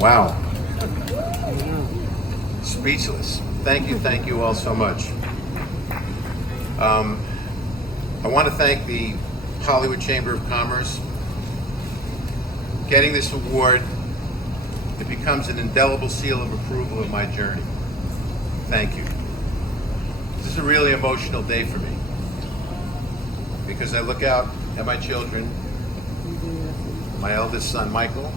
Wow. Speechless. Thank you all so much. I want to thank the Hollywood Chamber of Commerce. Getting this award, it becomes an indelible seal of approval of my journey. Thank you. This is a really emotional day for me because I look out at my children, my eldest son Michael,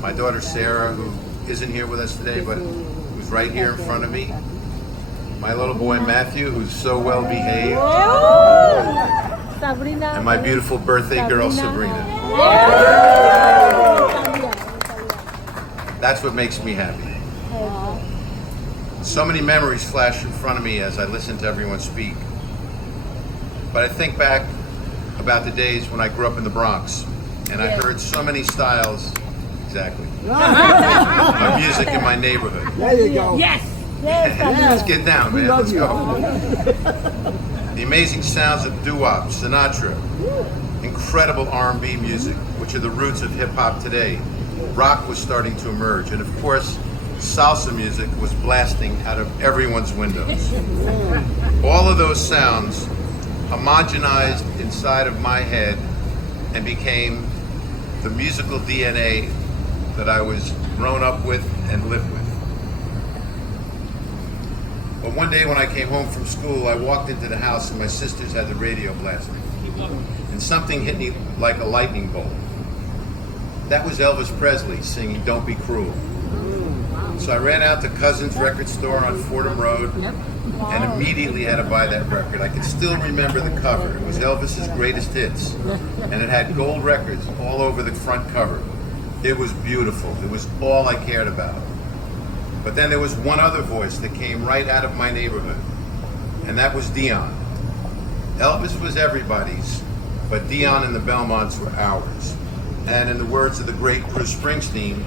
my daughter Sarah, who isn't here with us today but who's right here in front of me, my little boy Matthew, who's so well behaved, and my beautiful birthday girl Sabrina. That's what makes me happy. So many memories flash in front of me as I listen to everyone speak. But I think back about the days when I grew up in the Bronx and I heard so many styles, exactly, of music in my neighborhood. There you go. Yes. Let's get down, man. Let's go. The amazing sounds of doo-wop, Sinatra, incredible R&B music, which are the roots of hip-hop today. Rock was starting to emerge, and of course, salsa music was blasting out of everyone's windows. All of those sounds homogenized inside of my head and became the musical DNA that I was grown up with and lived with. But one day when I came home from school, I walked into the house and my sisters had the radio blasting. And something hit me like a lightning bolt. That was Elvis Presley singing "Don't Be Cruel." So I ran out to Cousin's record store on Fordham Road and immediately had to buy that record. I can still remember the cover. It was Elvis's greatest hits. And it had gold records all over the front cover. It was beautiful. It was all I cared about. But then there was one other voice that came right out of my neighborhood, and that was Dion. Elvis was everybody's, but Dion and the Belmonts were ours. And in the words of the great Bruce Springsteen,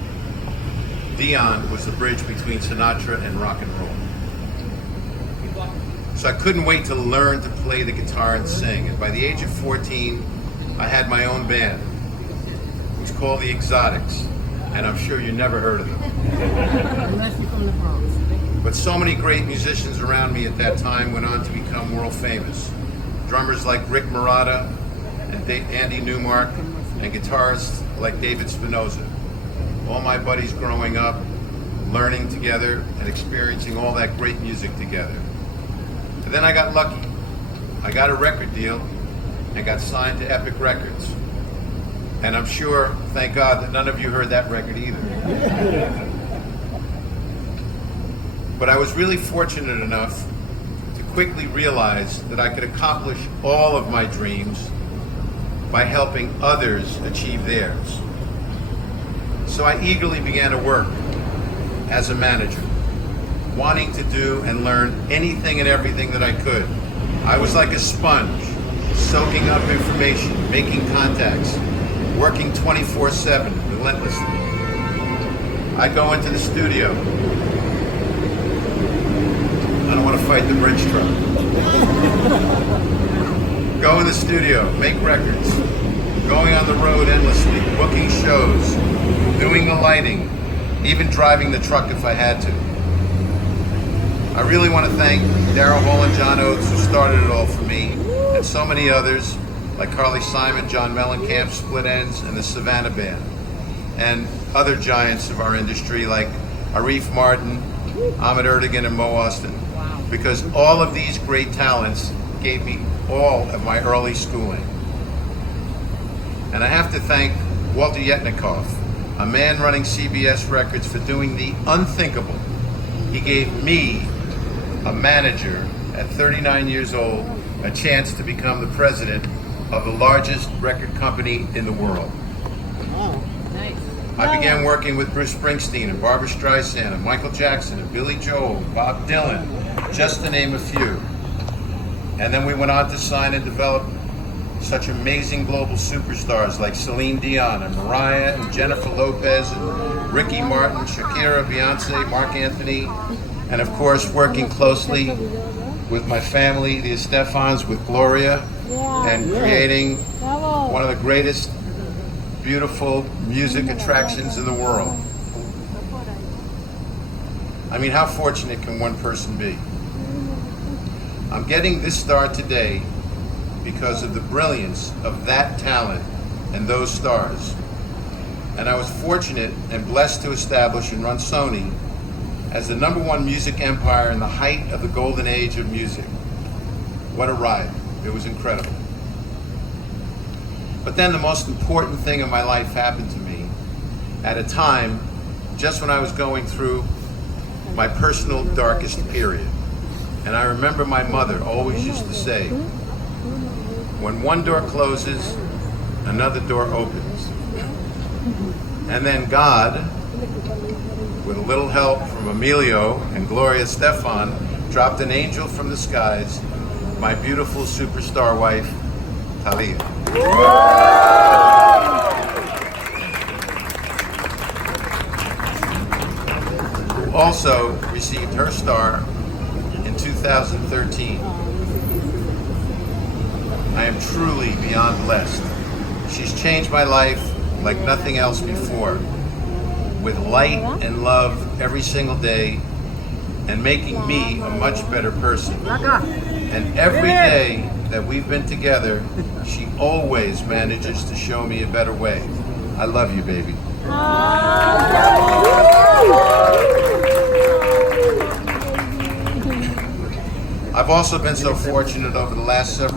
Dion was the bridge between Sinatra and rock and roll. So I couldn't wait to learn to play the guitar and sing. And by the age of 14, I had my own band. It was called the Exotics, and I'm sure you never heard of them. Unless you're from the Bronx. But so many great musicians around me at that time went on to become world famous. Drummers like Rick Marotta and Andy Newmark, and guitarists like David Spinoza. All my buddies growing up, learning together and experiencing all that great music together. And then I got lucky. I got a record deal and got signed to Epic Records. And I'm sure, thank God, that none of you heard that record either. But I was really fortunate enough to quickly realize that I could accomplish all of my dreams by helping others achieve theirs. So I eagerly began to work as a manager, wanting to do and learn anything and everything that I could. I was like a sponge, soaking up information, making contacts, working 24/7, relentlessly. I go into the studio. I don't want to fight the bridge truck. Go in the studio, make records, going on the road endlessly, booking shows, doing the lighting, even driving the truck if I had to. I really want to thank Daryl Hall and John Oates, who started it all for me, and so many others, like Carly Simon, John Mellencamp, Split Ends, and the Savannah Band, and other giants of our industry like Arif Martin, Ahmet Ertegun, and Mo Austin. Wow. Because all of these great talents gave me all of my early schooling. And I have to thank Walter Yetnikoff, a man running CBS Records, for doing the unthinkable. He gave me, a manager at 39 years old, a chance to become the president of the largest record company in the world. Oh, nice. I began working with Bruce Springsteen and Barbra Streisand and Michael Jackson and Billy Joel and Bob Dylan, just to name a few. And then we went on to sign and develop such amazing global superstars like Celine Dion and Mariah and Jennifer Lopez and Ricky Martin, Shakira, Beyonce, Mark Anthony, and of course working closely with my family, the Estefans, with Gloria, and creating one of the greatest beautiful music attractions in the world. I mean, how fortunate can one person be? I'm getting this star today because of the brilliance of that talent and those stars. And I was fortunate and blessed to establish and run Sony as the #1 music empire in the height of the golden age of music. What a ride. It was incredible. But then the most important thing in my life happened to me at a time just when I was going through my personal darkest period. And I remember my mother always used to say, when one door closes, another door opens. And then God, with a little help from Emilio and Gloria Stefan, dropped an angel from the skies, my beautiful superstar wife, Talia. Who also received her star in 2013. I am truly beyond blessed. She's changed my life like nothing else before, with light and love every single day, and making me a much better person. And every day that we've been together, she always manages to show me a better way. I love you, baby. I've also been so fortunate over the last several